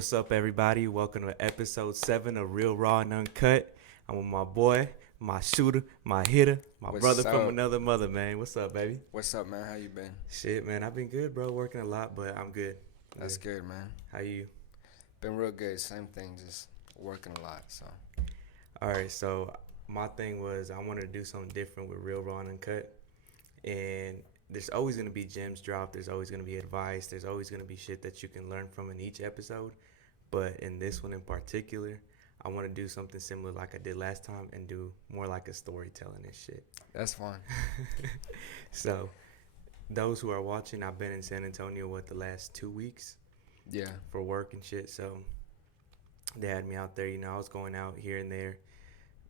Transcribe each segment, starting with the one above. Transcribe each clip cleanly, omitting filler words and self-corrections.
What's up, everybody? Welcome to episode 7 of Real.Raw.Uncut. I'm with my boy, my shooter, my hitter, my brother What's from up? another mother, man. What's up, baby? What's up, man? How you been? Shit, man, I've been good, bro. Working a lot, but I'm good. I'm That's good. good, man. How you? Been real good. Same thing, just working a lot. So All right, so my thing was I wanted to do something different with Real.Raw.Uncut. And there's always going to be gems dropped. There's always going to be advice. There's always going to be shit that you can learn from in each episode. But in this one in particular, I want to do something similar like I did last time and do more like a storytelling and shit. that's fun. So, those who are watching, I've been in San Antonio the last 2 weeks Yeah. for work and shit. So, they had me out there. I was going out here and there.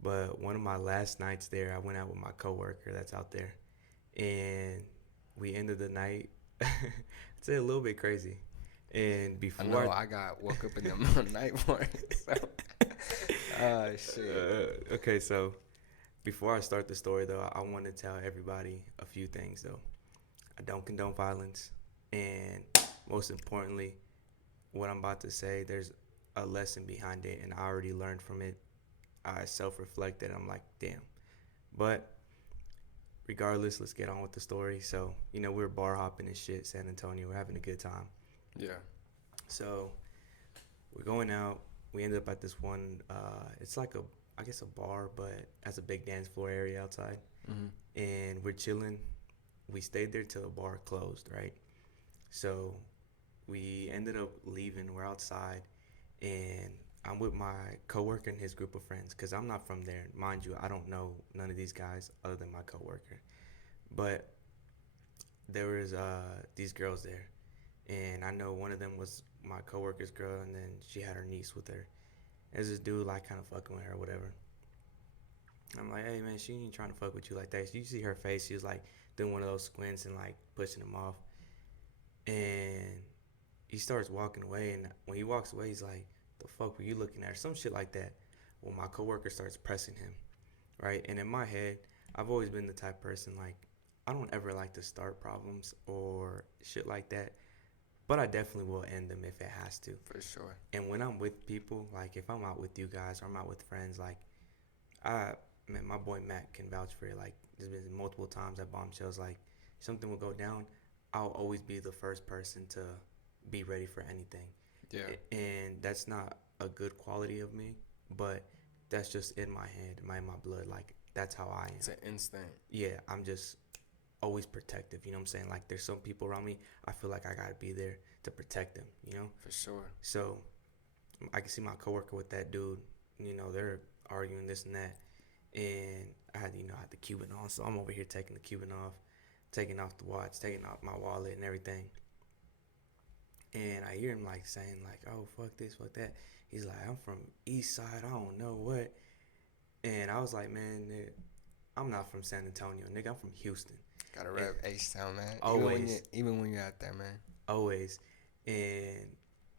But one of my last nights there, I went out with my coworker that's out there. And we ended the night, I'd say a little bit crazy. And I before know I got woke up in the middle of the night for it. So. Shit. Okay, so before I start the story, though, I want to tell everybody a few things, though. I don't condone violence, and most importantly, what I'm about to say, there's a lesson behind it, and I already learned from it. I self-reflected, and I'm like, damn. But regardless, let's get on with the story. So, we're bar hopping and shit, San Antonio. We're having a good time. Yeah. So, we're going out. We ended up at this one, it's like I guess a bar, but has a big dance floor area outside. Mm-hmm. And we're chilling. We stayed there till the bar closed, right? So we ended up leaving. We're outside, and I'm with my coworker and his group of friends because I'm not from there. Mind you, I don't know none of these guys other than my coworker. But there was these girls there, and I know one of them was my coworker's girl, and then she had her niece with her. There's this dude like kind of fucking with her or whatever. I'm like, hey man, she ain't trying to fuck with you like that. You see her face, she was like doing one of those squints and like pushing him off. And he starts walking away, and when he walks away, he's like, the fuck were you looking at? Or some shit like that. Well, my coworker starts pressing him, right? And in my head, I've always been the type of person like, I don't ever like to start problems or shit like that. But I definitely will end them if it has to. For sure. And when I'm with people, like if I'm out with you guys or I'm out with friends, like man, my boy Matt can vouch for it. Like there's been multiple times at bombshells, like something will go down, I'll always be the first person to be ready for anything. Yeah. And that's not a good quality of me, but that's just in my head, in my blood. Like that's how I am. It's an instinct. Yeah, I'm just always protective. You know what I'm saying? Like there's some people around me, I feel like I gotta be there to protect them. For sure. So I can see my coworker with that dude. They're arguing this and that, and I had the Cuban on, so I'm over here taking the Cuban off, taking off the watch, taking off my wallet and everything. And I hear him like saying like, "Oh fuck this, fuck that." He's like, "I'm from East Side, I don't know what." And I was like, "Man, nigga, I'm not from San Antonio, nigga. I'm from Houston." Gotta rep H-Town, man. Always. Even when you're out there, man. Always. And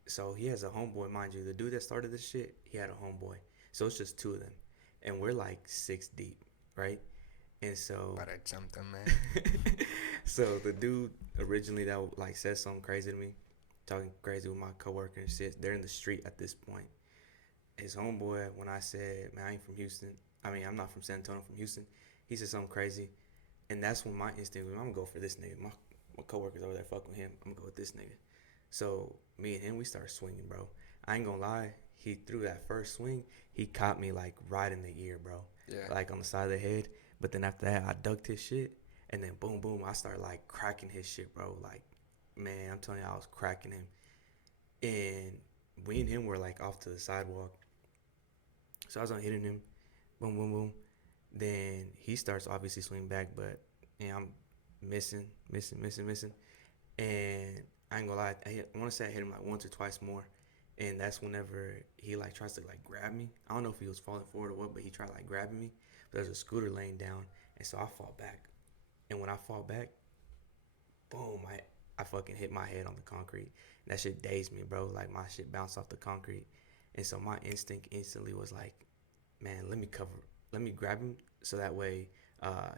so he has a homeboy, mind you. The dude that started this shit, he had a homeboy. So it's just two of them. And we're like 6 deep, right? And so But I jumped him, man. so the dude originally that like said something crazy to me, talking crazy with my coworker and shit, they're in the street at this point. His homeboy, when I said, man, I ain't from Houston. I mean, I'm not from San Antonio, I'm from Houston. He said something crazy. And that's when my instinct was, I'm gonna go for this nigga. My coworker's over there fucking with him. I'm gonna go with this nigga. So me and him, we started swinging, bro. I ain't gonna lie. He threw that first swing. He caught me like right in the ear, bro. Yeah. Like on the side of the head. But then after that, I ducked his shit. And then boom, boom, I started like cracking his shit, bro. Like, man, I'm telling you, I was cracking him. And we and him were like off to the sidewalk. So I was on hitting him. Boom, boom, boom. Then he starts obviously swinging back, but I'm missing. And I ain't gonna lie, I want to say I hit him like once or twice more. And that's whenever he like tries to like grab me. I don't know if he was falling forward or what, but he tried like grabbing me. But there's a scooter laying down, and so I fall back. And when I fall back, boom, I fucking hit my head on the concrete. And that shit dazed me, bro. Like my shit bounced off the concrete. And so my instinct instantly was like, man, let me grab him so that way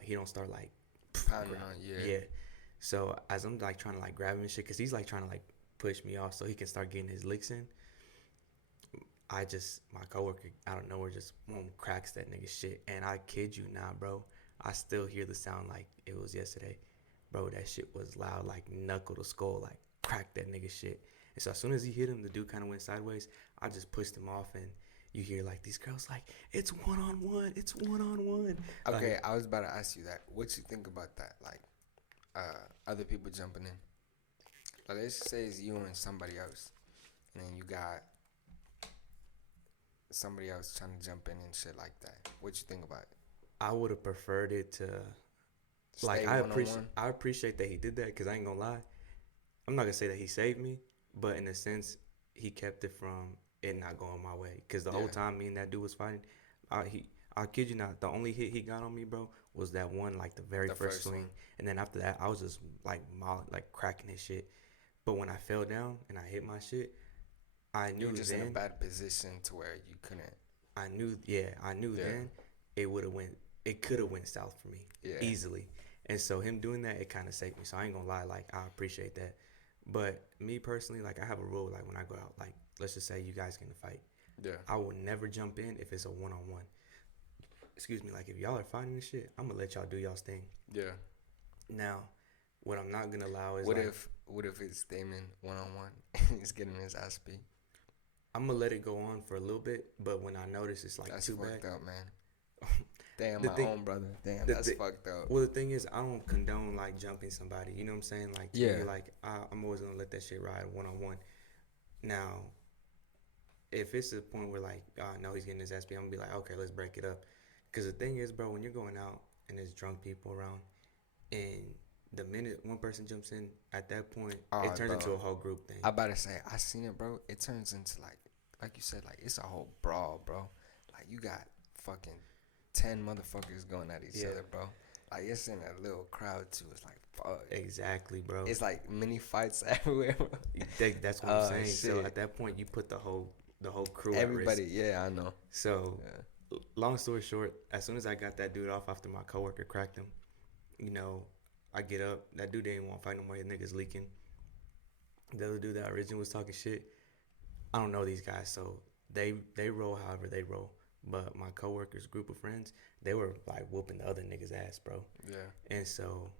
he don't start like Pounding on, yeah. So as I'm like trying to like grab him and shit, cause he's like trying to like push me off so he can start getting his licks in. my coworker out of nowhere just boom cracks that nigga shit, and I kid you not, bro. I still hear the sound like it was yesterday, bro. That shit was loud, like knuckle to skull, like crack that nigga shit. And so as soon as he hit him, the dude kind of went sideways. I just pushed him off, and you hear like these girls like, "It's 1-on-1, it's 1-on-1." Okay, Like, I was about to ask you that. What you think about that? Like, other people jumping in. Like, let's say it's you and somebody else, and then you got somebody else trying to jump in and shit like that. What you think about it? I would have preferred it to like Stay one on one. I appreciate that he did that because I ain't gonna lie. I'm not gonna say that he saved me, but in a sense, he kept it from it not going my way. Cause the whole Yeah, time me and that dude was fighting, he I kid you not, the only hit he got on me, bro, was that one like the very the first first swing, one. and then after that, I was just like like cracking his shit. But when I fell down and I hit my shit, I You were knew just in a then, bad position to where you couldn't. I knew Yeah, then it would have it could have went south for me yeah, easily. And so him doing that, it kind of saved me. So I ain't gonna lie, like I appreciate that. But me personally, like I have a rule, like when I go out, like let's just say you guys get in a fight, yeah, I will never jump in if it's a 1-on-1. Excuse me, like if y'all are fighting this shit, I'm gonna let y'all do y'all's thing. yeah. Now, what I'm not gonna allow is What like if it's Damon 1-on-1? He's getting his ass beat. I'm gonna let it go on for a little bit, but when I notice it's like That's too bad, fucked up, man. Damn, the my thing, own brother. Damn, the that's thing, fucked up. well, the thing is, I don't condone like jumping somebody. You know what I'm saying? Like to me, Yeah, like I'm always gonna let that shit ride 1-on-1. Now, if it's a point where like, no, he's getting his ass beat, I'm gonna be like, okay, let's break it up. Cause the thing is, bro, when you're going out and there's drunk people around, and the minute one person jumps in, at that point, it alright, turns bro. into a whole group thing. I about to say, I seen it, bro. It turns into like you said, like it's a whole brawl, bro. Like you got fucking 10 motherfuckers going at each Yeah, other, bro. Like it's in a little crowd too. It's like fuck. exactly, bro. It's like mini fights everywhere, bro. That's what I'm saying. So Shit. at that point, you put the whole crew at risk. Everybody, yeah, I know. So, Yeah, long story short, as soon as I got that dude off after my coworker cracked him, you know, I get up. That dude didn't want to fight no more. His niggas leaking. The other dude that originally was talking shit, I don't know these guys, so they roll however they roll. But my coworkers, group of friends, they were like whooping the other niggas ass, bro. yeah. And so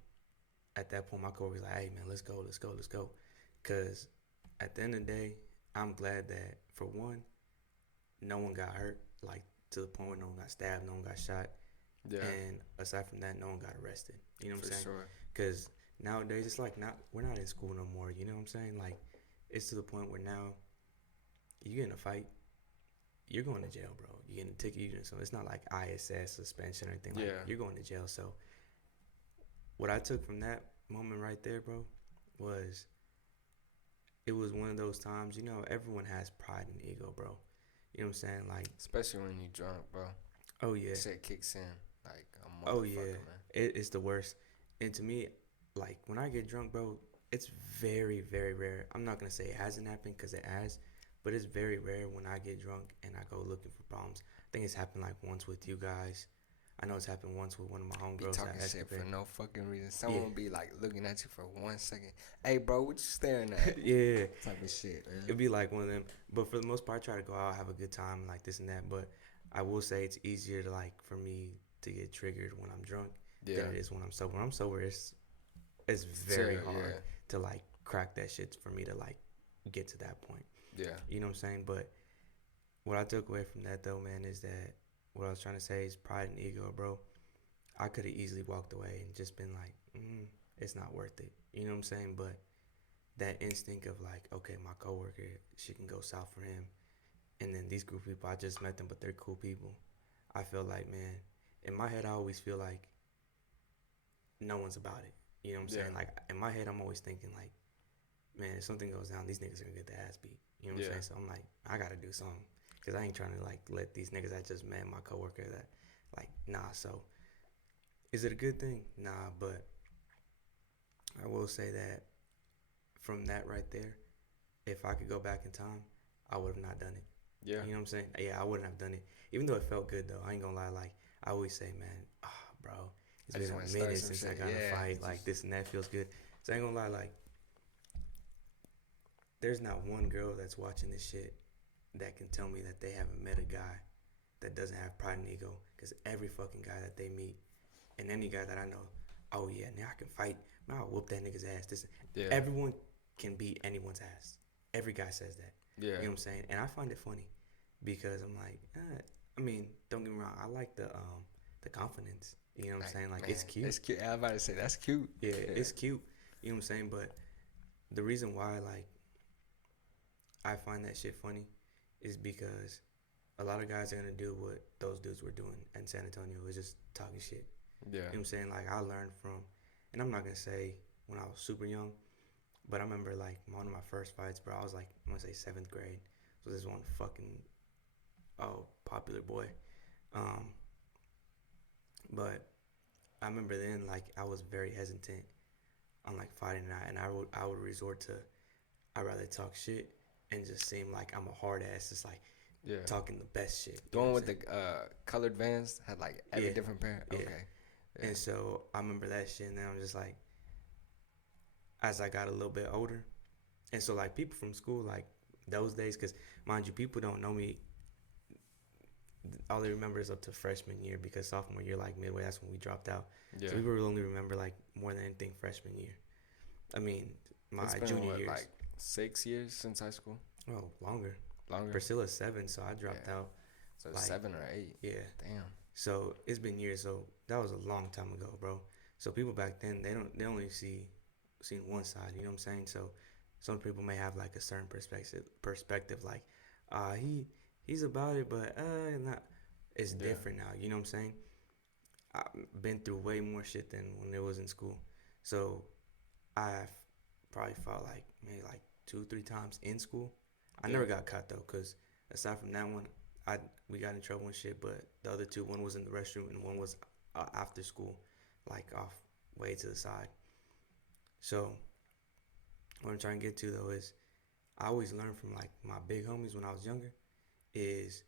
at that point, my coworker's like, "Hey man, let's go, let's go, let's go," cause at the end of the day, I'm glad that for one, no one got hurt, like to the point where no one got stabbed, no one got shot, Yeah, and aside from that, no one got arrested. You know what for I'm saying? sure. Because nowadays it's like not we're not in school no more. You know what I'm saying? Like it's to the point where now you get in a fight, you're going to jail, bro. You get a ticket, so it's not like ISS suspension or anything. Like Yeah, you're going to jail. So what I took from that moment right there, bro, was it was one of those times. You know, everyone has pride and ego, bro. You know what I'm saying? Like, especially when you drunk, bro. oh yeah, Shit kicks in like a oh motherfucker, yeah, man. it's the worst. And to me, like when I get drunk, bro, it's very, very rare. I'm not gonna say it hasn't happened because it has, but it's very rare when I get drunk and I go looking for problems. I think it's happened like once with you guys. I know it's happened once with one of my Be homegirls talking at shit for Escapade. no fucking reason. Yeah, Someone will be like looking at you for 1 second. Hey, bro, what you staring at? yeah. Type of shit, man. It'd be like one of them. But for the most part, I try to go out, have a good time, like this and that. But I will say it's easier to like for me to get triggered when I'm drunk than Yeah, it is when I'm sober. When I'm sober, it's very sure, hard yeah, to like crack that shit for me to like get to that point. yeah, You know what I'm saying? But what I took away from that though, man, is that what I was trying to say is pride and ego, bro. I could have easily walked away and just been like, it's not worth it. You know what I'm saying? But that instinct of like, okay, my coworker, she can go south for him, and then these group of people, I just met them, but they're cool people. I feel like, man, in my head, I always feel like no one's about it. You know what I'm yeah, saying? Like in my head, I'm always thinking like, man, if something goes down, these niggas are gonna get their ass beat. You know what I'm yeah. saying? So I'm like, I gotta do something, cause I ain't trying to like let these niggas I just met, my coworker, that like, nah. So is it a good thing? Nah, but I will say that from that right there, if I could go back in time, I would have not done it. Yeah, You know what I'm saying? Yeah, I wouldn't have done it. Even though it felt good though. I ain't gonna lie, like I always say, man, bro, it's I been just want a to start minute some since I shit. got in a Yeah, fight, like just this and that feels good. So I ain't gonna lie, like there's not one girl that's watching this shit that can tell me that they haven't met a guy that doesn't have pride and ego. Because every fucking guy that they meet, and any guy that I know, oh yeah, now I can fight. Man, I'll whoop that nigga's ass. Yeah. Everyone can beat anyone's ass. Every guy says that. Yeah. You know what I'm saying? And I find it funny because I'm like, I mean, don't get me wrong. I like the confidence. You know what I'm saying? Like, man, it's cute. It's cute. I was about to say that's cute. Yeah, it's cute. You know what I'm saying? But the reason why, like, I find that shit funny is because a lot of guys are gonna do what those dudes were doing in San Antonio, is just talking shit. Yeah. You know what I'm saying? Like, I learned from, and I'm not gonna say when I was super young, but I remember like one of my first fights, bro. I was like, I'm gonna say 7th grade. So this one fucking popular boy. Um, but I remember then, like, I was very hesitant on like fighting, and I would resort to, I'd rather talk shit and just seem like I'm a hard ass, just like Yeah. talking the best shit. The one with the colored vans had like every different pair. Yeah. Okay. Yeah. And so I remember that shit, and then I'm just like, as I got a little bit older, and so like people from school, like those days, because mind you, people don't know me. All they remember is up to freshman year, because sophomore year, like midway, that's when we dropped out. Yeah. So people really only remember like more than anything freshman year. I mean, my It's been junior what, years. like 6 years since high school. Oh, longer. Longer. Priscilla's 7, so I dropped out. So like 7 or 8. Yeah. Damn. So it's been years. So that was a long time ago, bro. So people back then, they only seen one side. You know what I'm saying? So some people may have like a certain perspective, like, he's about it, but not. It's different now. You know what I'm saying? I've been through way more shit than when it was in school. So I've probably fought like maybe like 2-3 times in school. I never got caught though, cause aside from that one, we got in trouble and shit. But the other two, one was in the restroom and one was after school, like off way to the side. So what I'm trying to get to though is, I always learned from like my big homies when I was younger, is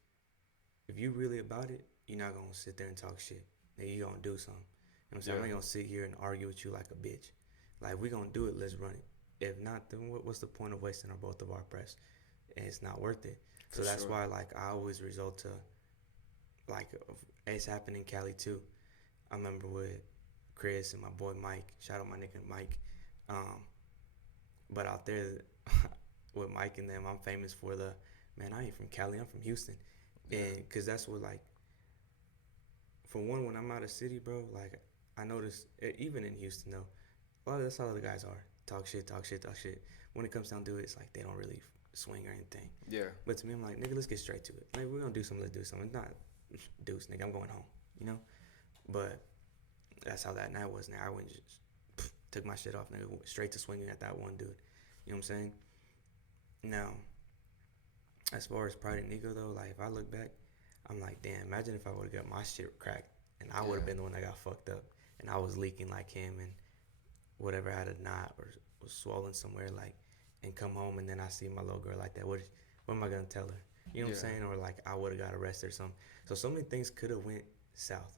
if you really about it, you're not gonna sit there and talk shit. Then you gonna do something. You know what I'm saying? I'm not gonna sit here and argue with you like a bitch. Like, if we gonna do it, let's run it. If not, then what's the point of wasting both of our breaths? And it's not worth it. So that's why, like, I always resort to, like, it's happened in Cali too. I remember with Chris and my boy Mike. Shout out my nigga Mike. But out there with Mike and them, I'm famous for man, I ain't from Cali, I'm from Houston. And because that's what, like, for one, when I'm out of city, bro, like, I notice, even in Houston, though, that's how the guys are. Talk shit, talk shit, talk shit. When it comes down to it, it's like they don't really swing or anything. Yeah. But to me, I'm like, nigga, let's get straight to it. Like, we're going to do something, let's do something. It's not deuce, nigga, I'm going home, you know? But that's how that night was. Now, I went just took my shit off, nigga, went straight to swinging at that one dude. You know what I'm saying? Now, as far as pride and ego, though, like, if I look back, I'm like, damn, imagine if I would have got my shit cracked and I would have been the one that got fucked up and I was leaking like him and whatever, had a knot or was swollen somewhere, like, and come home and then I see my little girl like that. What am I going to tell her? You know what I'm saying? Or like, I would have got arrested or something. So many things could have went south.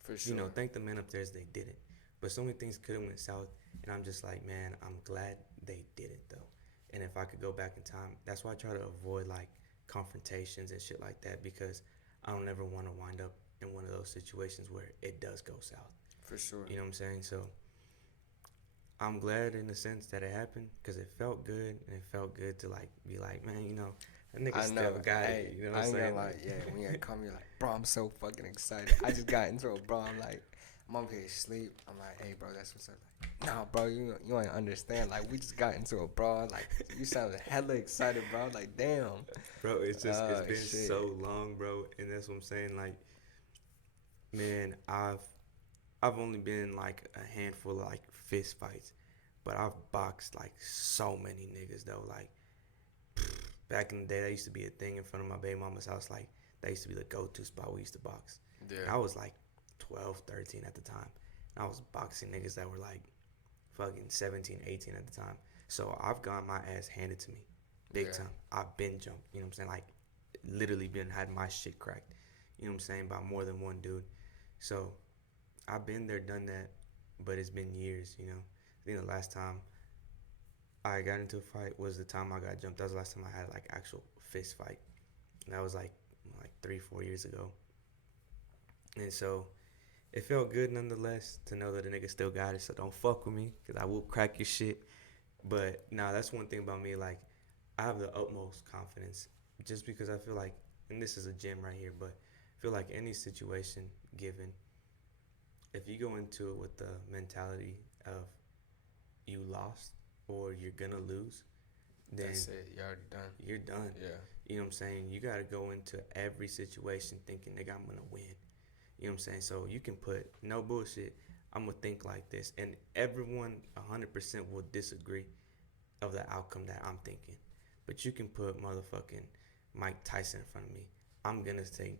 For sure. You know, thank the men up there, they didn't. But so many things could have went south, and I'm just like, man, I'm glad they didn't though. And if I could go back in time, that's why I try to avoid like confrontations and shit like that, because I don't ever want to wind up in one of those situations where it does go south. For sure. You know what I'm saying? So I'm glad in the sense that it happened, because it felt good, and it felt good to like be like, man, you know, that nigga still got it. You know what I'm saying? Like, yeah, when you come, you're like, bro, I'm so fucking excited. I just got into it, bro. I'm like, I'm up here asleep. I'm like, hey, bro, that's what's up. Like, nah, bro, you ain't understand. Like, we just got into it, bro. Like, you sounded hella excited, bro. Like, damn. Bro, it's just, it's been so long, bro. And that's what I'm saying. Like, man, I've only been like a handful of like fist fights, but I've boxed like so many niggas though. Like, back in the day, that used to be a thing in front of my baby mama's house. Like, that used to be the go-to spot we used to box. Yeah. And I was like 12, 13 at the time. And I was boxing niggas that were like fucking 17, 18 at the time. So I've got my ass handed to me big time. I've been jumped, you know what I'm saying? Like, literally had my shit cracked, you know what I'm saying, by more than one dude. So I've been there, done that, but it's been years, you know. I think the last time I got into a fight was the time I got jumped. That was the last time I had like actual fist fight. And that was like 3 4 years ago. And so it felt good nonetheless to know that a nigga still got it. So don't fuck with me, cause I will crack your shit. But nah, that's one thing about me. Like, I have the utmost confidence, just because I feel like, and this is a gem right here, but I feel like any situation given, if you go into it with the mentality of you lost or you're gonna lose, then That's it. You already done. you're done. Yeah. You know what I'm saying? You gotta go into every situation thinking, nigga, I'm gonna win. You know what I'm saying? So you can put no bullshit. I'm gonna think like this, and everyone 100% will disagree of the outcome that I'm thinking. But you can put motherfucking Mike Tyson in front of me. I'm gonna think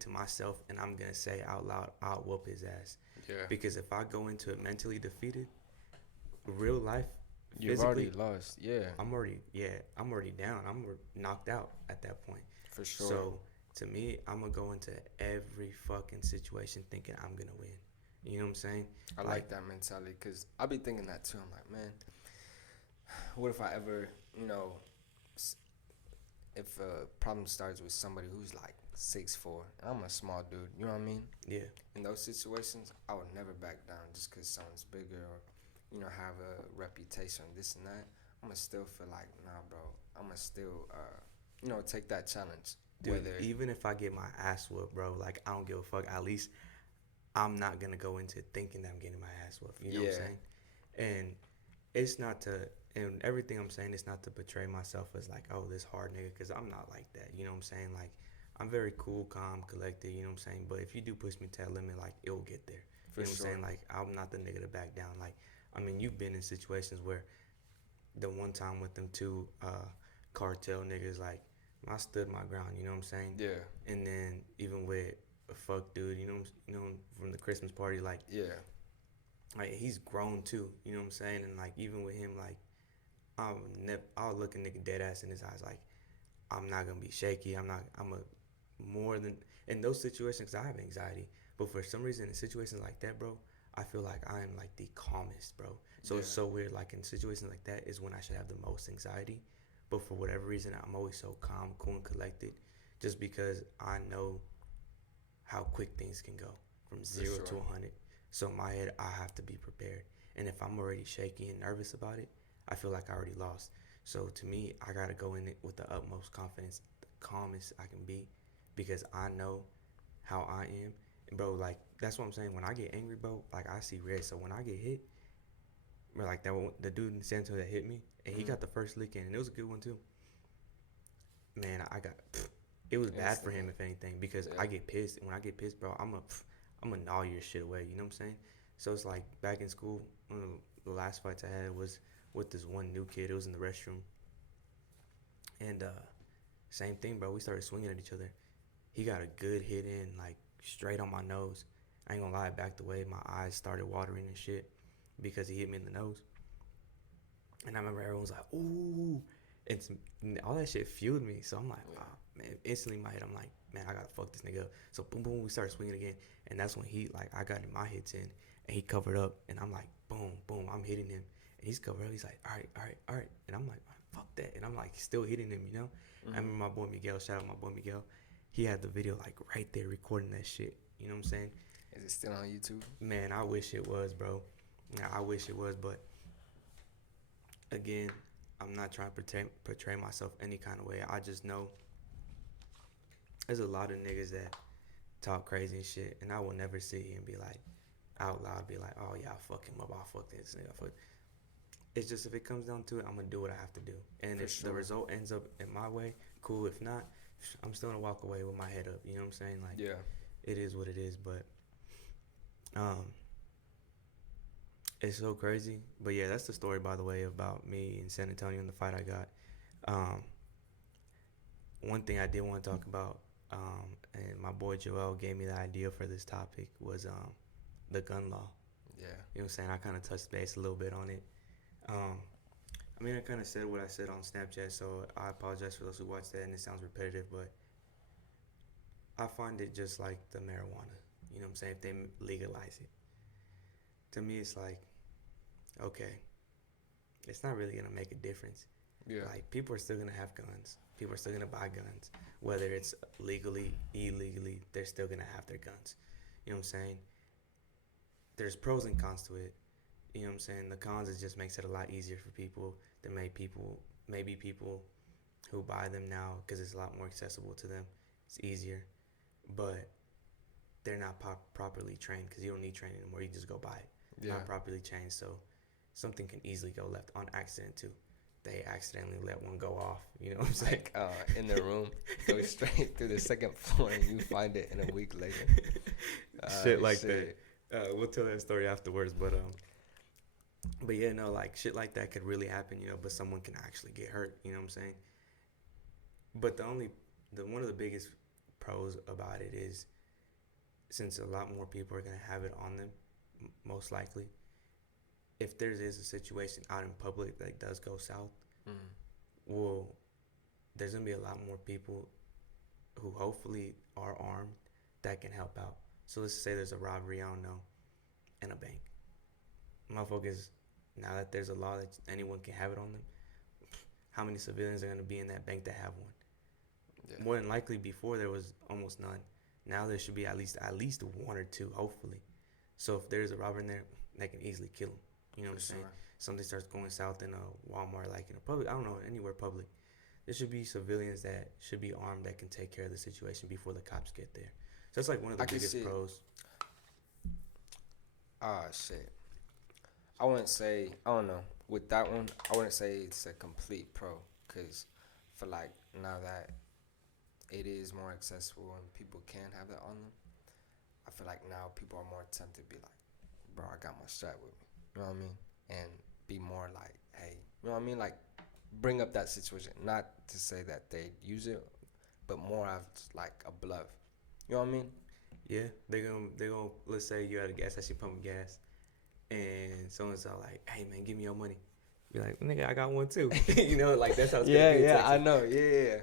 to myself, and I'm gonna say out loud, I'll whoop his ass. Yeah. Because if I go into it mentally defeated, real life, You've already physically, lost. Yeah. I'm already down. I'm knocked out at that point. For sure. So to me, I'm gonna go into every fucking situation thinking I'm gonna win. You know what I'm saying? I like that mentality because I be thinking that too. I'm like, man, what if I ever, you know, if a problem starts with somebody who's like 6'4", and I'm a small dude, you know what I mean? Yeah. In those situations, I would never back down just because someone's bigger or, you know, have a reputation, this and that. I'm gonna still feel like, nah, bro. I'm gonna still, you know, take that challenge. Dude, Whether even if I get my ass whooped, bro, like I don't give a fuck. At least I'm not gonna go into thinking that I'm getting my ass whooped. You know what I'm saying? And it's not to, and everything I'm saying is not to portray myself as like, oh, this hard nigga, because I'm not like that. You know what I'm saying? Like, I'm very cool, calm, collected. You know what I'm saying? But if you do push me to that limit, like, it will get there. For You know what sure. I'm saying? Like, I'm not the nigga to back down. Like, I mean, you've been in situations where the one time with them two cartel niggas, like, I stood my ground. You know what I'm saying? Yeah. And then even with a fuck dude, you know, from the Christmas party, Yeah. like he's grown too. You know what I'm saying? And like even with him, like I'll look a nigga dead ass in his eyes, like I'm not gonna be shaky. I'm not. I'm a more than in those situations. 'Cause I have anxiety, but for some reason in situations like that, bro, I feel like I am like the calmest, bro. So Yeah. it's so weird. Like in situations like that is when I should have the most anxiety, but for whatever reason, I'm always so calm, cool, and collected, just because I know how quick things can go from For zero to sure. 100. So in my head, I have to be prepared. And if I'm already shaky and nervous about it, I feel like I already lost. So to me, I gotta go in it with the utmost confidence, the calmest I can be, because I know how I am. And bro, like that's what I'm saying. When I get angry, bro, like I see red. So when I get hit, bro, like that the dude in San Antonio that hit me, and he got the first lick in, and it was a good one too. Man, I got. It was bad for him if anything, because Yeah. I get pissed, and when I get pissed, bro, I'm gonna gnaw your shit away. You know what I'm saying? So it's like back in school, one of the last fights I had was with this one new kid. It was in the restroom, and same thing, bro. We started swinging at each other. He got a good hit in, like straight on my nose. I ain't gonna lie, I backed away. My eyes started watering and shit because he hit me in the nose. And I remember everyone was like, "Ooh," and all that shit fueled me. So I'm like, Yeah. "Wow, man!" Instantly in my head, I'm like, "Man, I gotta fuck this nigga up." So boom, boom, we started swinging again, and that's when he like I got my hits in, and he covered up, and I'm like, boom, boom, I'm hitting him, and he's covered up. He's like, "All right, all right, all right," and I'm like, "Fuck that," and I'm like still hitting him, you know. I remember my boy Miguel. Shout out my boy Miguel. He had the video like right there recording that shit. You know what I'm saying? Is it still on YouTube? Man, I wish it was, bro. Yeah, I wish it was, but again, I'm not trying to portray myself any kind of way. I just know there's a lot of niggas that talk crazy and shit, and I will never sit here and be like out loud, be like, "Oh yeah, I fuck him up, I fuck this nigga." Fuck. It's just if it comes down to it, I'm gonna do what I have to do, and For if the sure. result ends up in my way, cool. If not, I'm still gonna walk away with my head up. You know what I'm saying? Like Yeah. it is what it is, but um, it's so crazy. But yeah, that's the story, by the way, about me in San Antonio and the fight I got. Um, one thing I did want to talk about, and my boy Joel gave me the idea for this topic, was the gun law. Yeah. You know what I'm saying? I kind of touched base a little bit on it. Um, I mean, I kind of said what I said on Snapchat, so I apologize for those who watched that, and it sounds repetitive, but I find it just like the marijuana. You know what I'm saying? If they legalize it, to me, it's like, okay, it's not really gonna make a difference. Yeah. Like people are still gonna have guns. People are still gonna buy guns, whether it's legally, illegally. They're still gonna have their guns. You know what I'm saying? There's pros and cons to it. You know what I'm saying? The cons it just makes it a lot easier for people that maybe people who buy them now because it's a lot more accessible to them. It's easier, but they're not properly trained because you don't need training anymore. You just go buy it. Yeah. Not properly trained, so something can easily go left on accident too. They accidentally let one go off. You know what I'm saying? Like in the room, go straight through the second floor, and you find it in a week later. Shit like that. We'll tell that story afterwards, but yeah, no, like shit like that could really happen, you know. But someone can actually get hurt. You know what I'm saying? But the one of the biggest pros about it is since a lot more people are gonna have it on them, most likely. If there is a situation out in public that does go south, Mm. well, there's gonna be a lot more people who hopefully are armed that can help out. So let's say there's a robbery, I don't know, in a bank. Motherfuckers, now that there's a law that anyone can have it on them, how many civilians are gonna be in that bank that have one? Yeah. More than likely, before there was almost none. Now there should be at least one or two, hopefully. So if there's a robber in there, they can easily kill him. You know what I'm saying? Sure. Something starts going south in a Walmart, like in a public, I don't know, anywhere public. There should be civilians that should be armed that can take care of the situation before the cops get there. So that's like one of the I can biggest see. pros. Ah, shit. I wouldn't say. I don't know. With that one, I wouldn't say it's a complete pro, cause for like now that it is more accessible and people can have that on them, I feel like now people are more tempted to be like, bro, I got my strap with me. You know what I mean? And be more like, hey, you know what I mean? Like, bring up that situation. Not to say that they use it, but more of like a bluff. You know what I mean? Yeah, they're gonna let's say you're at a gas station pumping gas, and someone's all like, "Hey man, give me your money." Be like, "Nigga, I got one too." You know, like that's how it's Yeah, gonna be in yeah, I Texas. know. Yeah, yeah.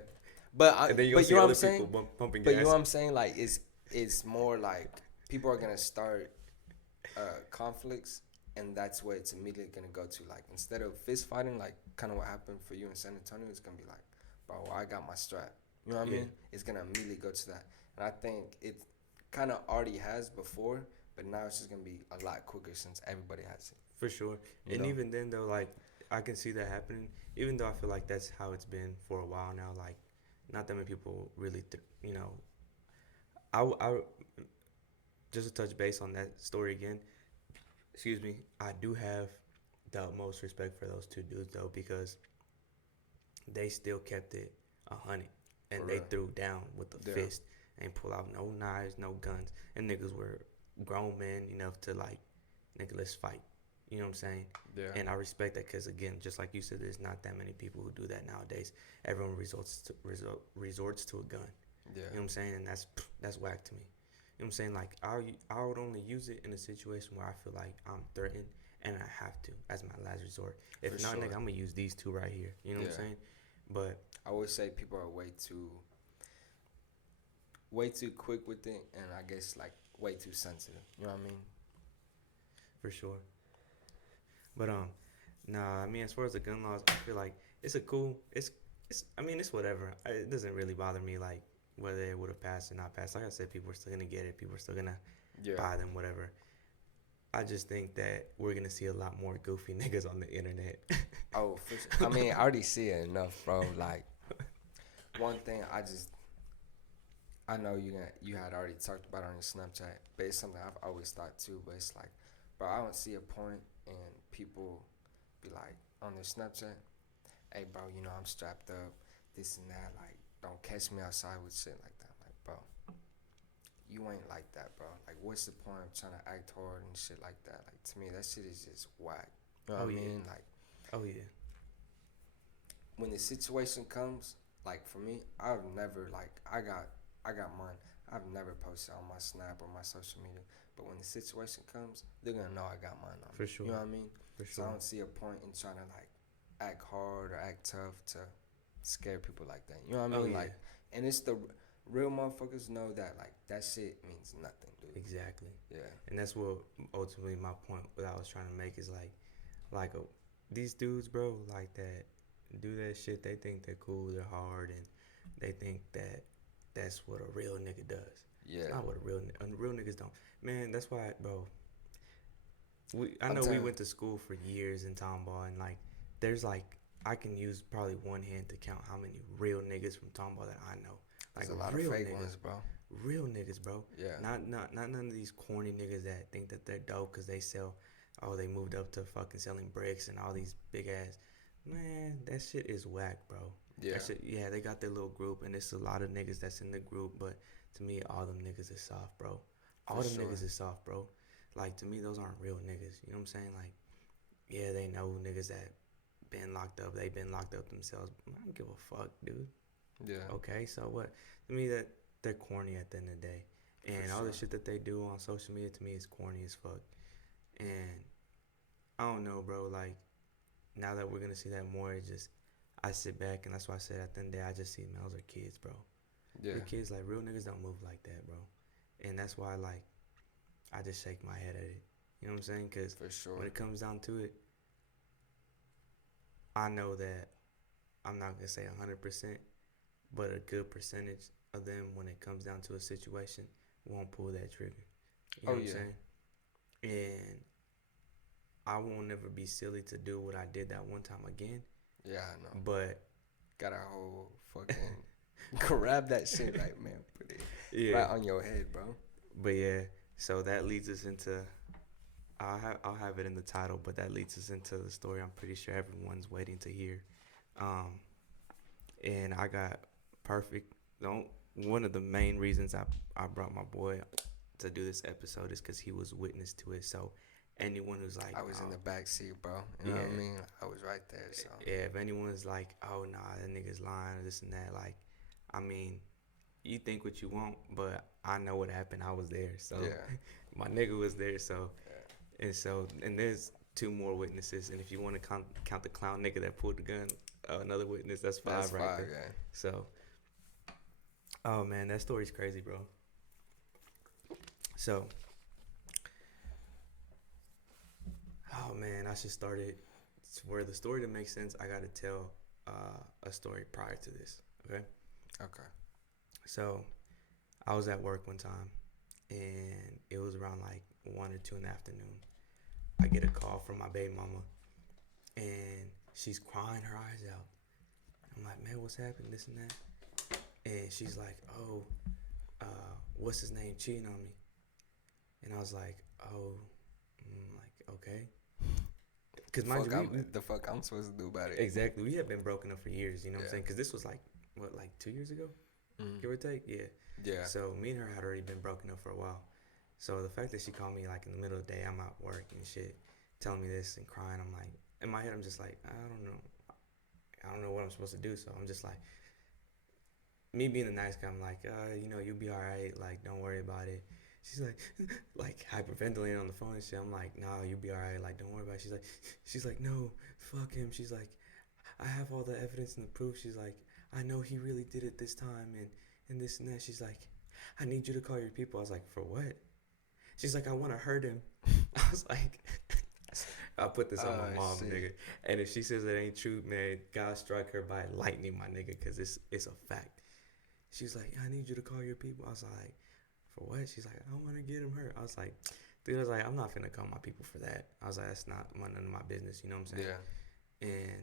But And then you but gonna you see know what other I'm saying? people pumping But gas. you know what I'm saying? Like, it's more like people are gonna start conflicts, and that's what it's immediately gonna go to. Like, instead of fist fighting, like kind of what happened for you in San Antonio, it's gonna be like, bro, well, I got my strap. You know what I Yeah. mean? It's gonna immediately go to that, and I think it kind of already has before, but now it's just gonna be a lot quicker since everybody has it. For sure. You And know? even then, though, like, I can see that happening, even though I feel like that's how it's been for a while now. Like, not that many people really, you know, I, just to touch base on that story again, excuse me, I do have the utmost respect for those two dudes, though, because they still kept it 100. And For they real. threw down with the Yeah. fist and pull out no knives, no guns. And niggas were grown men enough to, like, nigga, let's fight. You know what I'm saying? Yeah. And I respect that because, again, just like you said, there's not that many people who do that nowadays. Everyone resorts to a gun. Yeah. You know what I'm saying? And that's whack to me. You know what I'm saying? Like, I would only use it in a situation where I feel like I'm threatened and I have to as my last resort. If For not, sure. nigga, I'm going to use these two right here. You know what I'm Yeah. saying? But I always say people are way too quick with it, and I guess like way too sensitive. You know what I mean? for sure. But nah. I mean, as far as the gun laws, I feel like it's a cool. It's. I mean, it's whatever. It doesn't really bother me like whether it would have passed or not passed. Like I said, people are still gonna get it. People are still gonna Yeah. buy them. Whatever. I just think that we're gonna see a lot more goofy niggas on the internet. Oh, for sure. I mean, I already see it enough, bro. Like, one thing I know you had already talked about it on your Snapchat, but it's something I've always thought too. But it's like, bro, I don't see a point in people be like on their Snapchat, hey, bro, you know I'm strapped up, this and that. Like, don't catch me outside with shit like that. Like, bro, you ain't like that, bro. Like, what's the point of trying to act hard and shit like that? Like, to me, that shit is just whack. You know what Oh, I yeah. mean? Like, Oh yeah. when the situation comes, like for me, I've never like I got mine. I've never posted on my Snap or my social media, but when the situation comes, they're gonna know I got mine on. For sure. You know what I mean? For So I sure. don't see a point in trying to like act hard or act tough to scare people like that. You know what I Oh mean? yeah. Like, and it's the real motherfuckers know that like that shit means nothing, dude. Exactly. Yeah. And that's what ultimately my point that I was trying to make is like these dudes, bro, like that do that shit, they think they're cool, they're hard, and they think that that's what a real nigga does. It's Yeah, not what real niggas don't. Man, that's why, bro. I I'm know we telling. went to school for years in Tomball, and like, there's like, I can use probably one hand to count how many real niggas from Tomball that I know. Like There's a lot of real fake niggas, ones, bro. real niggas, bro. Yeah, Not none of these corny niggas that think that they're dope because they sell. Oh, they moved up to fucking selling bricks and all these big ass. Man, that shit is whack, bro. yeah, That shit, yeah, they got their little group, and it's a lot of niggas that's in the group, but to me, all them niggas is soft, bro. for All them sure. niggas is soft, bro. Like, to me, those aren't real niggas. You know what I'm saying? Like, yeah, they know niggas that been locked up. They been locked up themselves. I don't give a fuck, dude. Yeah, Okay, so what? To me, that they're corny at the end of the day, for and all the sure. shit that they do on social media to me is corny as fuck. And I don't know, bro. Like now that we're gonna see that more, it's just I sit back and that's why I said at the end of the day, I just see males are kids, bro. Yeah, They're kids. Like real niggas don't move like that, bro. And that's why like I just shake my head at it. You know what I'm saying? Because for when sure. it comes down to it, I know that I'm not gonna say 100%, but a good percentage of them, when it comes down to a situation, won't pull that trigger. You know Oh what I'm yeah, saying? And I won't never be silly to do what I did that one time again. yeah. I know. But Got a whole fucking grab that shit right, man. Put it yeah, right on your head, bro. but yeah. So that leads us into. I'll have it in the title, but that leads us into the story. I'm pretty sure everyone's waiting to hear. Um, and I got perfect. Don't One of the main reasons I brought my boy to do this episode is because he was witness to it. So anyone who's like, I was in oh, the back seat, bro. You know what I yeah, mean? I was right there, so yeah, if anyone's like, oh nah, that nigga's lying or this and that, like, I mean, you think what you want, but I know what happened. I was there, so yeah, my nigga was there. So yeah. and there's two more witnesses, and if you want to count the clown nigga that pulled the gun, another witness, that's That's five right five, there. yeah. So, oh man, that story's crazy, bro. So, oh man, I should start it where the story to make sense. I gotta tell a story prior to this. Okay. Okay. So I was at work one time, and it was around like 1 or 2 in the afternoon. I get a call from my baby mama, and she's crying her eyes out. I'm like, man, what's happening? This and that. And she's like, oh, what's his name cheating on me? And I was like, oh, like okay. Because mind you, The fuck I'm supposed to do about it? exactly, we had been broken up for years. You know what I'm Yeah. saying? Because this was like what, like 2 years ago, Mm. give or take. Yeah. Yeah. So me and her had already been broken up for a while. So the fact that she called me like in the middle of the day, I'm at work and shit, telling me this and crying, I'm like, in my head, I'm just like, I don't know what I'm supposed to do. So I'm just like, me being the nice guy, I'm like, you'll be all right. Like, don't worry about it. She's like, like hyperventilating on the phone and shit. I'm like, no, you'll be all right. Like, don't worry about it. She's like, no, fuck him. She's like, I have all the evidence and the proof. She's like, I know he really did it this time and this and that. She's like, I need you to call your people. I was like, for what? She's like, I want to hurt him. I was like, I put this on my mom, Shit. nigga. And if she says it ain't true, man, God struck her by lightning, my nigga, because it's a fact. She's like, I need you to call your people. I was like, for what? She's like, I want to get him hurt. I was like, dude, I was like, I'm not finna call my people for that. I was like, that's not none of my business. You know what I'm saying? Yeah. And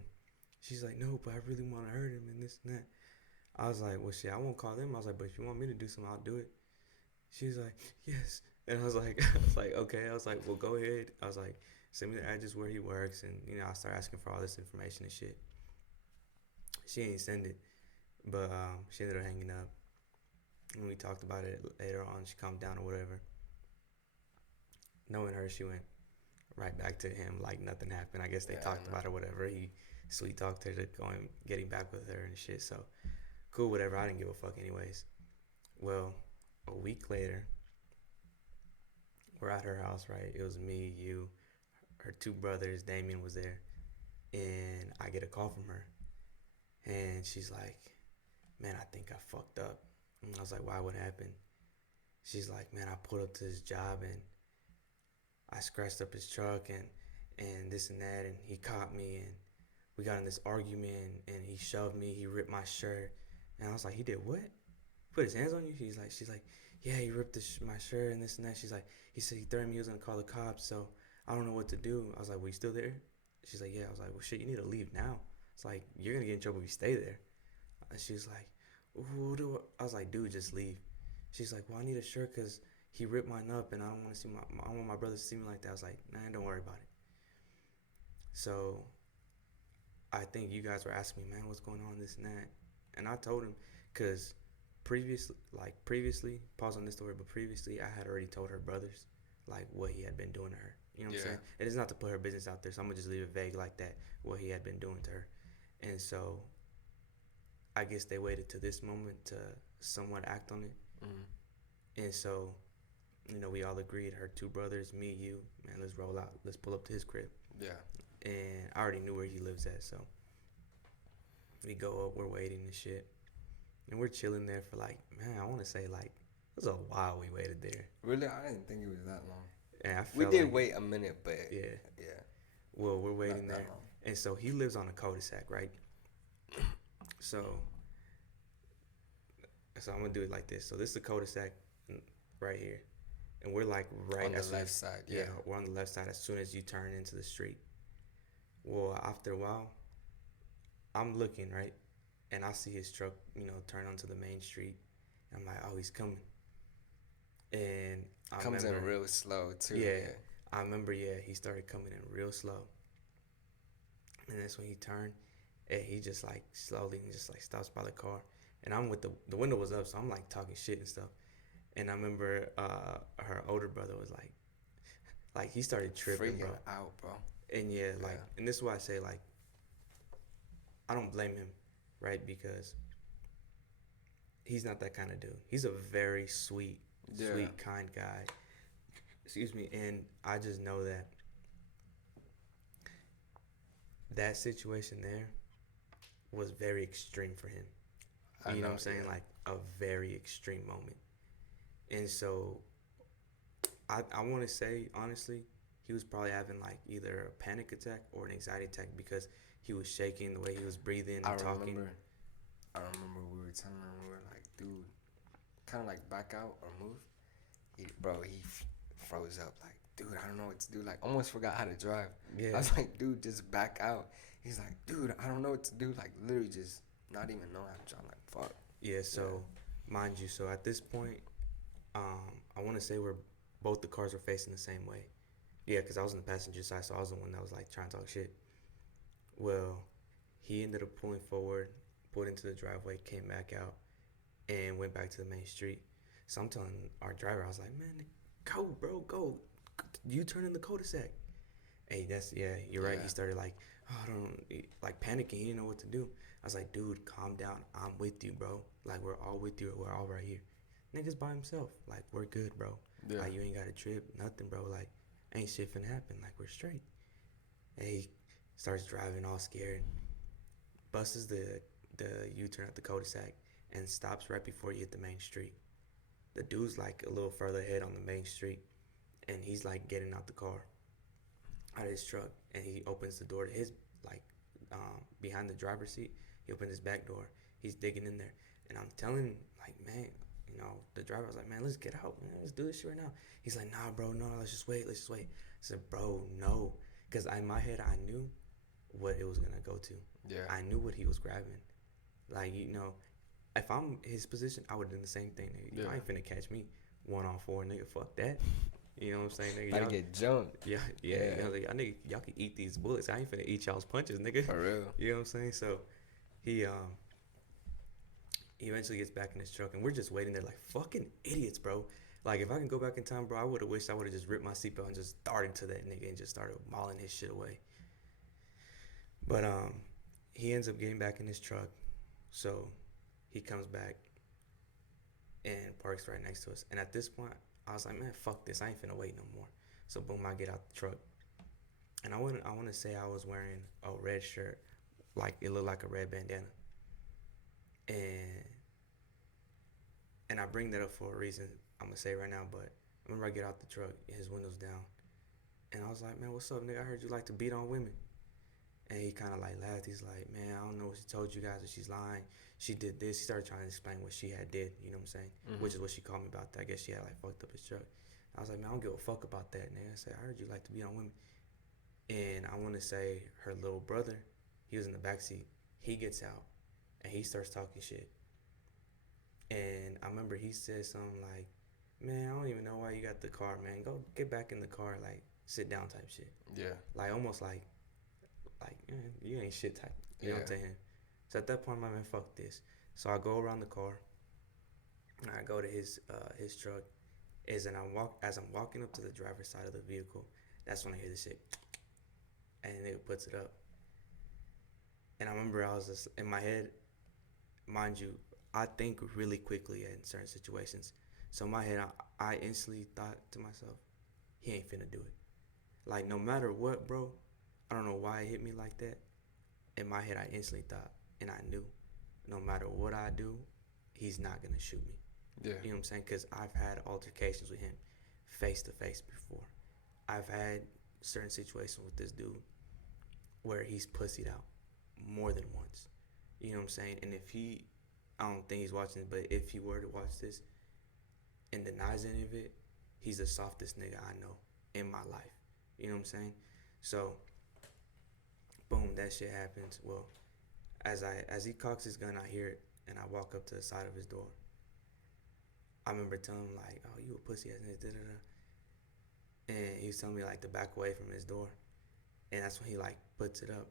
she's like, no, but I really want to hurt him and this and that. I was like, well, shit, I won't call them. I was like, but if you want me to do something, I'll do it. She's like, yes. And I was like, okay. I was like, well, go ahead. I was like, send me the address where he works. And, I start asking for all this information and shit. She ain't send it. But she ended up hanging up. And we talked about it later on. She calmed down or whatever. Knowing her, she went right back to him like nothing happened. I guess they Yeah, talked about it or whatever. He sweet talked her to going getting back with her and shit. So cool, whatever. I didn't give a fuck anyways. Well, a week later, we're at her house, right? It was me, you, her two brothers. Damien was there, and I get a call from her, and she's like, "Man, I think I fucked up." And I was like, "Why? What happened?" She's like, "Man, I pulled up to his job and I scratched up his truck and this and that, and he caught me, and we got in this argument, and he shoved me. He ripped my shirt, and I was like, he did what? Put his hands on you? She's like, yeah, he ripped my shirt and this and that. She's like, he said he threatened me. He was gonna call the cops. So I don't know what to do. I was like, well, you still there? She's like, yeah. I was like, well, shit, you need to leave now. It's like you're gonna get in trouble if you stay there. And she's like, what do I was like, dude, just leave. She's like, well, I need a shirt because he ripped mine up, and I don't want to see I don't want my brothers to see me like that. I was like, nah, don't worry about it. So I think you guys were asking me, man, what's going on, this and that, and I told him, cause previously, pause on this story, but previously I had already told her brothers, like what he had been doing to her. You know what I'm saying? It is not to put her business out there, so I'm gonna just leave it vague like that, what he had been doing to her, and so I guess they waited to this moment to somewhat act on it, and so we all agreed, her two brothers, me, you, man, let's roll out, let's pull up to his crib. Yeah. And I already knew where he lives at, so we go up, we're waiting and shit. And we're chilling there for like, man, I want to say like, it was a while we waited there. Really? I didn't think it was that long. And we did wait a minute, but yeah. Yeah. Well, we're waiting there. And so he lives on a cul-de-sac, right? So I'm going to do it like this. So this is the cul-de-sac right here. And we're like right on the left side. Yeah, we're on the left side as soon as you turn into the street. Well, after a while, I'm looking, right? And I see his truck, turn onto the main street. And I'm like, oh, he's coming. And I comes in real slow, too. Yeah. I remember, he started coming in real slow. And that's when he turned. And he just, like, slowly just, like, stops by the car. And I'm with the window was up, so I'm, like, talking shit and stuff. And I remember her older brother was like he started tripping, freaking bro. out, bro. And and this is why I say, like, I don't blame him, right? Because he's not that kind of dude. He's a very sweet, kind guy. Excuse me. And I just know that situation there was very extreme for him. You know what I'm saying? Yeah. Like a very extreme moment. And so I want to say, honestly, he was probably having like either a panic attack or an anxiety attack because he was shaking, the way he was breathing and talking. I remember we were telling him, we were like, dude, kind of like back out or move. He froze up like, dude, I don't know what to do. Like, almost forgot how to drive. Yeah. I was like, dude, just back out. He's like, dude, I don't know what to do. Like, literally just not even know how to drive. Like, fuck. Yeah, so, mind you, so at this point, I want to say both the cars were facing the same way. Yeah, because I was on the passenger side, so I was the one that was, like, trying to talk shit. Well, he ended up pulling forward, pulled into the driveway, came back out, and went back to the main street. So I'm telling our driver, I was like, man, go, bro, go. You turn in the cul-de-sac. Hey, you're right. He started, like, like, panicking. He didn't know what to do. I was like, dude, calm down. I'm with you, bro. Like, we're all with you. We're all right here. Nigga's by himself. Like, we're good, bro. Yeah. Like, you ain't got a trip, nothing, bro. Like, ain't shit finna happen. Like, we're straight. And he starts driving all scared. Busts the U-turn at the cul-de-sac and stops right before you hit the main street. The dude's, like, a little further ahead on the main street. And he's, like, getting out the car, out of his truck. And he opens the door to his, like, behind the driver's seat. He opened his back door. He's digging in there. And I'm telling him, like, man, the driver was like, man, let's get out, man. Let's do this shit right now. He's like, nah, bro, no, let's just wait. I said, bro, no. Because in my head, I knew what it was going to go to. Yeah. I knew what he was grabbing. Like, if I'm his position, I would have done the same thing. Nigga. Yeah. Y'all ain't finna catch me 1-on-4, nigga. Fuck that. You know what I'm saying, nigga? Y'all get jumped. Yeah. Y'all can eat these bullets. I ain't finna eat y'all's punches, nigga. For real. You know what I'm saying? So he eventually gets back in his truck, and we're just waiting there like fucking idiots, bro. Like, if I can go back in time, bro, I would have wished I would have just ripped my seatbelt and just darted to that nigga and just started mauling his shit away. But he ends up getting back in his truck, so he comes back and parks right next to us. And at this point, I was like, man, fuck this. I ain't finna wait no more. So boom, I get out the truck, and I want to say I was wearing a red shirt, like it looked like a red bandana. And I bring that up for a reason. I'm gonna say right now, but I remember I get out the truck, his window's down, and I was like, man, what's up, nigga? I heard you like to beat on women. And he kind of like laughed. He's like, man, I don't know what she told you guys, but she's lying. She did this. He started trying to explain what she had did. You know what I'm saying? Mm-hmm. Which is what she called me about that. I guess she had like fucked up his truck. I was like, man, I don't give a fuck about that, nigga. I said, I heard you like to be on women. And I want to say her little brother, he was in the back seat. He gets out and he starts talking shit. And I remember he said something like, man, I don't even know why you got the car, man. Go get back in the car, like sit down type shit. Yeah. Like almost like you ain't shit type. You know what I'm saying? So at that point, I'm like, man, fuck this. So I go around the car. And I go to his truck. As I'm walking up to the driver's side of the vehicle, that's when I hear this shit, and the nigga puts it up. And I remember I was just in my head, mind you, I think really quickly in certain situations. So in my head, I instantly thought to myself, he ain't finna do it. Like no matter what, bro. I don't know why it hit me like that. In my head, I instantly thought, and I knew, no matter what I do, he's not gonna shoot me. Yeah. You know what I'm saying? Because I've had altercations with him face to face before. I've had certain situations with this dude where he's pussied out more than once. You know what I'm saying? And if he, I don't think he's watching it, but if he were to watch this and denies any of it, he's the softest nigga I know in my life. You know what I'm saying? So, boom, that shit happens. Well, as he cocks his gun, I hear it, and I walk up to the side of his door. I remember telling him like, "Oh, you a pussy ass nigga," da da da. And he was telling me like to back away from his door, and that's when he like puts it up,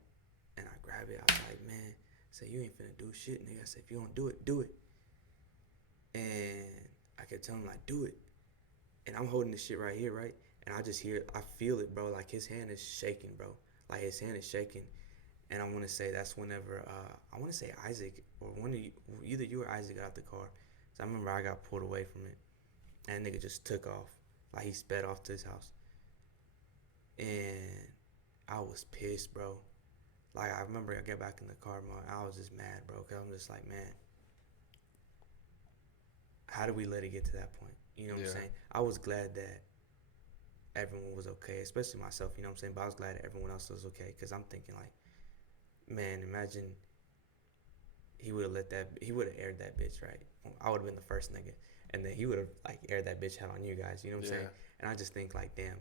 and I grab it. I was like, "Man," I said, "You ain't finna do shit, nigga." I said, "If you don't do it, do it." And I kept telling him like, "Do it," and I'm holding this shit right here, right, and I feel it, bro. Like his hand is shaking, bro. Like his hand is shaking, and I want to say that's whenever I want to say Isaac or one of you, either you or Isaac got out the car. So I remember I got pulled away from it, and nigga just took off. Like he sped off to his house. And I was pissed, bro. Like I remember I got back in the car, man. I was just mad, bro. Cause I'm just like, man, how did we let it get to that point? You know what I'm saying? I was glad that everyone was okay, especially myself. You know what I'm saying? But I was glad that everyone else was okay. Cause I'm thinking like, man, imagine he would have aired that bitch, right? I would have been the first nigga, and then he would have like aired that bitch out on you guys. You know what I'm saying? And I just think like, damn,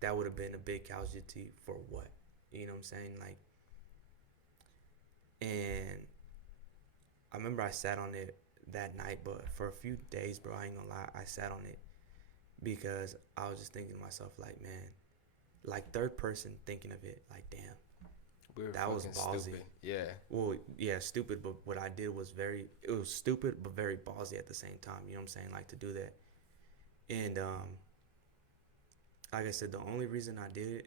that would have been a big casualty for what? You know what I'm saying? Like, and I remember I sat on it that night, but for a few days, bro, I ain't gonna lie, I sat on it because I was just thinking to myself, like, man, like third person thinking of it, like, damn, that was ballsy. Stupid. Yeah. Well, yeah, stupid, but what I did was it was stupid, but very ballsy at the same time. You know what I'm saying? Like to do that. And, like I said, the only reason I did it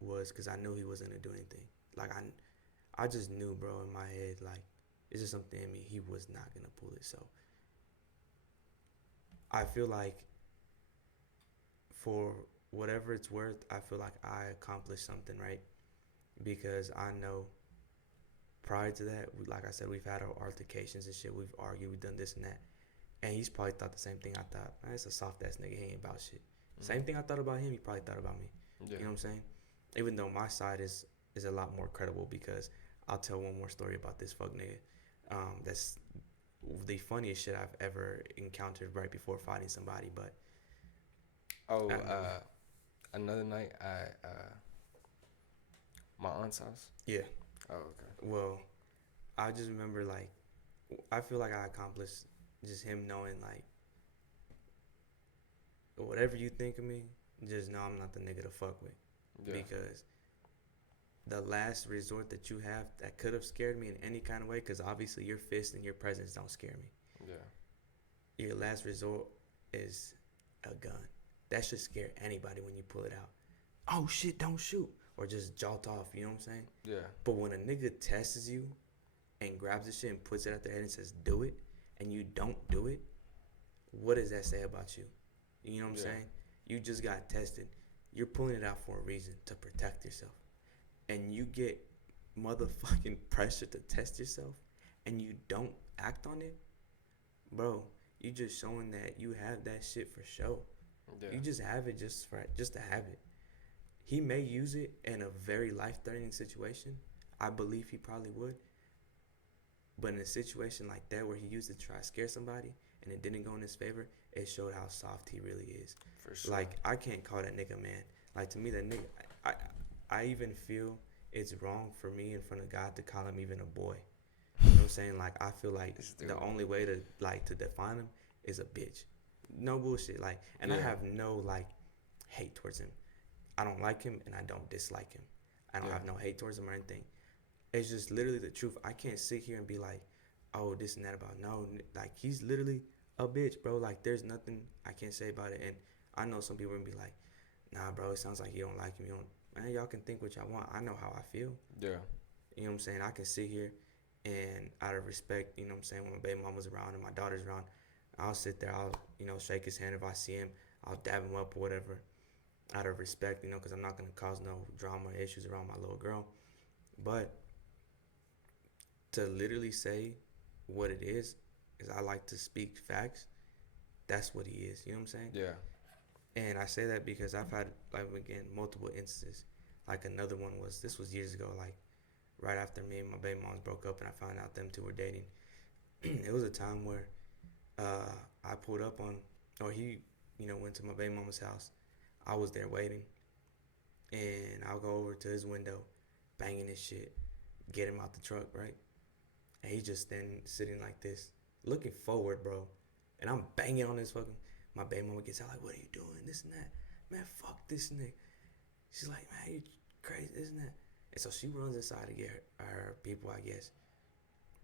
was because I knew he wasn't gonna do anything. Like I just knew, bro, in my head, like it's just something in me. He was not gonna pull it. So I feel like for whatever it's worth, I feel like I accomplished something, right? Because I know prior to that, like I said, we've had our altercations and shit. We've argued, we've done this and that. And he's probably thought the same thing I thought. Man, it's a soft ass nigga. He ain't about shit. Same thing I thought about him. He probably thought about me. Yeah. You know what I'm saying? Even though my side is a lot more credible because I'll tell one more story about this fuck nigga. That's the funniest shit I've ever encountered right before fighting somebody. But another night my aunt's house. Yeah. Oh, okay. Well, I just remember like I feel like I accomplished just him knowing like whatever you think of me, just know I'm not the nigga to fuck with. Yeah. Because the last resort that you have that could have scared me in any kind of way, because obviously your fist and your presence don't scare me. Yeah. Your last resort is a gun. That should scare anybody when you pull it out. Oh shit, don't shoot. Or just jolt off, you know what I'm saying? Yeah. But when a nigga tests you and grabs the shit and puts it at their head and says, do it, and you don't do it, what does that say about you? You know what I'm saying? You just got tested. You're pulling it out for a reason, to protect yourself. And you get motherfucking pressure to test yourself and you don't act on it, bro, you just showing that you have that shit for show. Yeah. You just have it just to have it. He may use it in a very life-threatening situation. I believe he probably would. But in a situation like that where he used it to try to scare somebody and it didn't go in his favor, it showed how soft he really is. For sure. Like, I can't call that nigga man. Like, to me, that nigga, I, I even feel it's wrong for me in front of God to call him even a boy. You know what I'm saying? Like, I feel like the only way to like to define him is a bitch. No bullshit. Like, and I have no like hate towards him. I don't like him and I don't dislike him. I don't have no hate towards him or anything. It's just literally the truth. I can't sit here and be like, oh, this and that about no. Like, he's literally a bitch, bro. Like, there's nothing I can't say about it. And I know some people will be like, nah, bro, it sounds like you don't like him. You don't. Man, y'all can think what y'all want. I know how I feel. Yeah. You know what I'm saying? I can sit here and out of respect, you know what I'm saying, when my baby mama's around and my daughter's around, I'll sit there, I'll, you know, shake his hand if I see him, I'll dab him up or whatever, out of respect, you know, because I'm not going to cause no drama or issues around my little girl. But to literally say what it is I like to speak facts. That's what he is. You know what I'm saying? Yeah. And I say that because I've had, like, again, multiple instances. Like, another one was, this was years ago, like, right after me and my baby moms broke up and I found out them two were dating. It was a time where I pulled up on, or he, you know, went to my baby mama's house. I was there waiting. And I'll go over to his window, banging his shit, get him out the truck, right? And he's just then sitting like this, looking forward, bro. And I'm banging on his fucking. My baby mama gets out like, what are you doing? This and that. Man, fuck this nigga. She's like, man, you crazy, isn't that? And so she runs inside to get her people, I guess.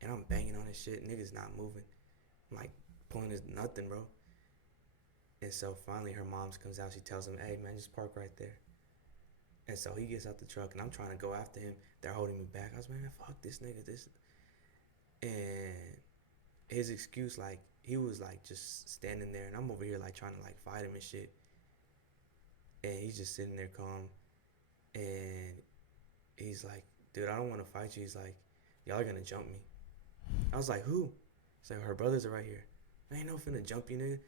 And I'm banging on his shit. Nigga's not moving. I'm like, pulling his nothing, bro. And so finally her mom comes out. She tells him, hey, man, just park right there. And so he gets out the truck, and I'm trying to go after him. They're holding me back. I was like, man, fuck this nigga. And his excuse, like, he was, like, just standing there. And I'm over here, like, trying to, like, fight him and shit. And he's just sitting there calm. And he's like, dude, I don't want to fight you. He's like, y'all are going to jump me. I was like, who? He's like, her brothers are right here. I ain't no finna jump you, nigga.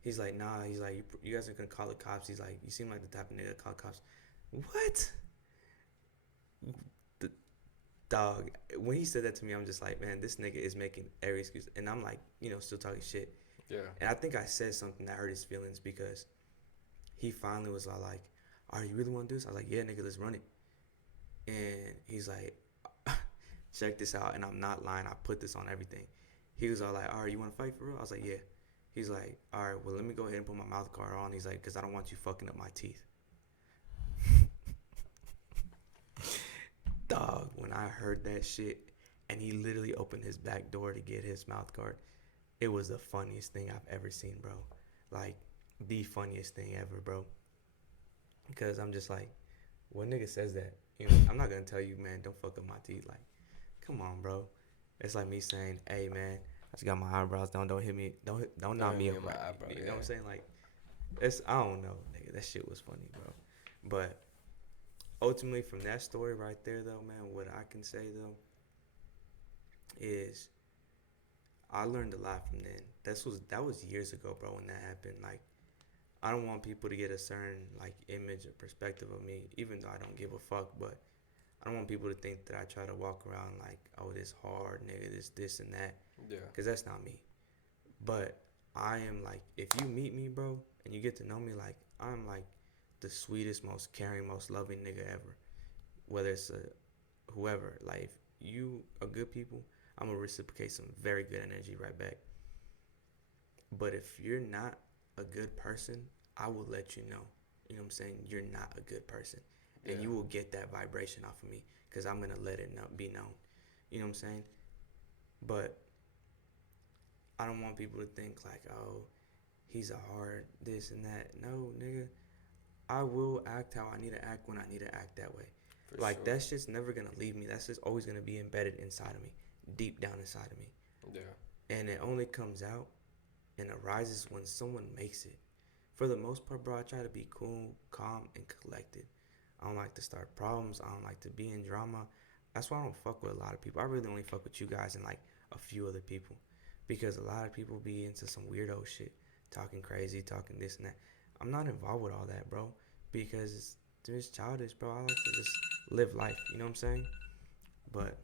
He's like, nah. He's like, you guys are going to call the cops. He's like, you seem like the type of nigga to call cops. What? The dog. When he said that to me, I'm just like, man, this nigga is making every excuse. And I'm like, you know, still talking shit. Yeah. And I think I said something that hurt his feelings because he finally was all like, all right, you really want to do this? I was like, yeah, nigga, let's run it. And he's like, check this out. And I'm not lying. I put this on everything. He was all like, all right, you want to fight for real? I was like, yeah. He's like, all right, well, let me go ahead and put my mouth guard on. He's like, because I don't want you fucking up my teeth. Dog, when I heard that shit and he literally opened his back door to get his mouth guard, it was the funniest thing I've ever seen, bro. Like, the funniest thing ever, bro. Because I'm just like, what nigga says that? You know, I'm not going to tell you, man, don't fuck up my teeth. Like, come on, bro. It's like me saying, hey, man, I just got my eyebrows done. Don't hit me. Don't knock me up. My eyebrow, you know what I'm saying? Like, I don't know, nigga. That shit was funny, bro. But ultimately, from that story right there, though, man, what I can say, though, is I learned a lot from then. That was years ago, bro, when that happened. Like, I don't want people to get a certain, like, image or perspective of me, even though I don't give a fuck, but I don't want people to think that I try to walk around like, oh, this hard, nigga, this and that. Yeah. Because that's not me. But I am, like, if you meet me, bro, and you get to know me, like, I'm, like, the sweetest, most caring, most loving nigga ever. Whether it's whoever. Like, if you are good people, I'm going to reciprocate some very good energy right back. But if you're not a good person, I will let you know. You know what I'm saying? You're not a good person. And you will get that vibration off of me because I'm going to let it be known. You know what I'm saying? But I don't want people to think like, oh, he's a hard this and that. No, nigga. I will act how I need to act when I need to act that way. For like, sure. That shit's never going to leave me. That's just always going to be embedded inside of me, deep down inside of me. Yeah. And it only comes out and arises when someone makes it. For the most part, bro, I try to be cool, calm, and collected. I don't like to start problems. I don't like to be in drama. That's why I don't fuck with a lot of people. I really only fuck with you guys and, like, a few other people. Because a lot of people be into some weirdo shit. Talking crazy, talking this and that. I'm not involved with all that, bro. Because It's childish, bro. I like to just live life. You know what I'm saying? But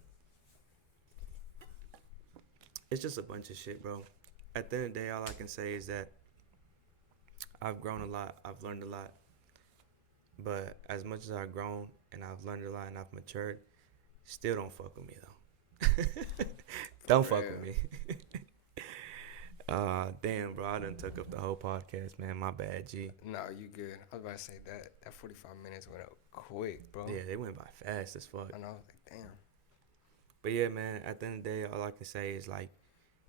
it's just a bunch of shit, bro. At the end of the day, all I can say is that I've grown a lot. I've learned a lot. But as much as I've grown and I've learned a lot and I've matured, still don't fuck with me though. Don't For fuck real. with me. Damn, bro. I done took up the whole podcast, man. My bad, G. No, you good. I was about to say that 45 minutes went up quick, bro. Yeah, they went by fast as fuck. And I was like, damn. But yeah, man. At the end of the day, all I can say is like,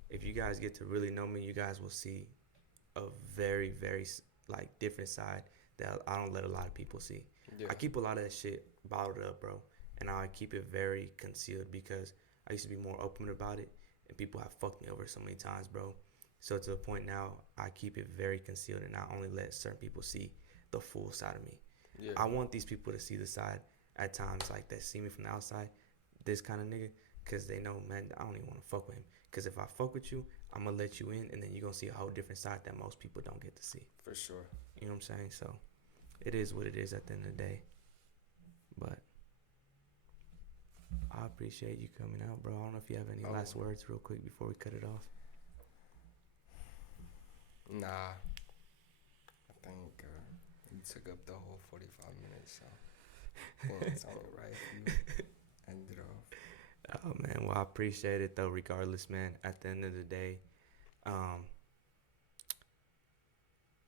if you guys get to really know me, you guys will see a very, very like different side that I don't let a lot of people see. Yeah. I keep a lot of that shit bottled up, bro, and I keep it very concealed because I used to be more open about it, and people have fucked me over so many times, bro. So to the point now, I keep it very concealed, and I only let certain people see the full side of me. Yeah. I want these people to see the side at times like that see me from the outside, this kind of nigga, because they know, man, I don't even want to fuck with him. Because if I fuck with you, I'm going to let you in, and then you're going to see a whole different side that most people don't get to see. For sure. You know what I'm saying? So it is what it is at the end of the day. But I appreciate you coming out, bro. I don't know if you have any last words real quick before we cut it off. Nah. I think you took up the whole 45 minutes, so I think it's only right if you end it off. Oh, man. Well, I appreciate it, though, regardless, man. At the end of the day,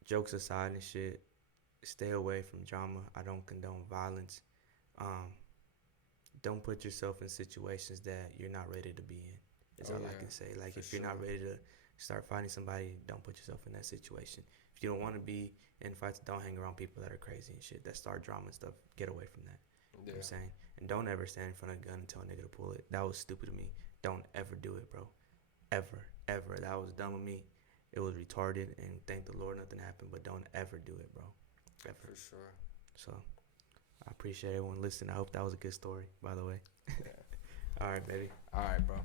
jokes aside and shit, stay away from drama. I don't condone violence. Don't put yourself in situations that you're not ready to be in. Is all I can say. Like, if you're not ready to start fighting somebody, don't put yourself in that situation. If you don't want to be in fights, don't hang around people that are crazy and shit, that start drama and stuff. Get away from that. You know what I'm saying? And don't ever stand in front of a gun and tell a nigga to pull it. That was stupid of me. Don't ever do it, bro. Ever. Ever. That was dumb of me. It was retarded, and thank the Lord nothing happened, but don't ever do it, bro. Ever. For sure. So, I appreciate everyone listening. I hope that was a good story, by the way. Yeah. All right, baby. All right, bro.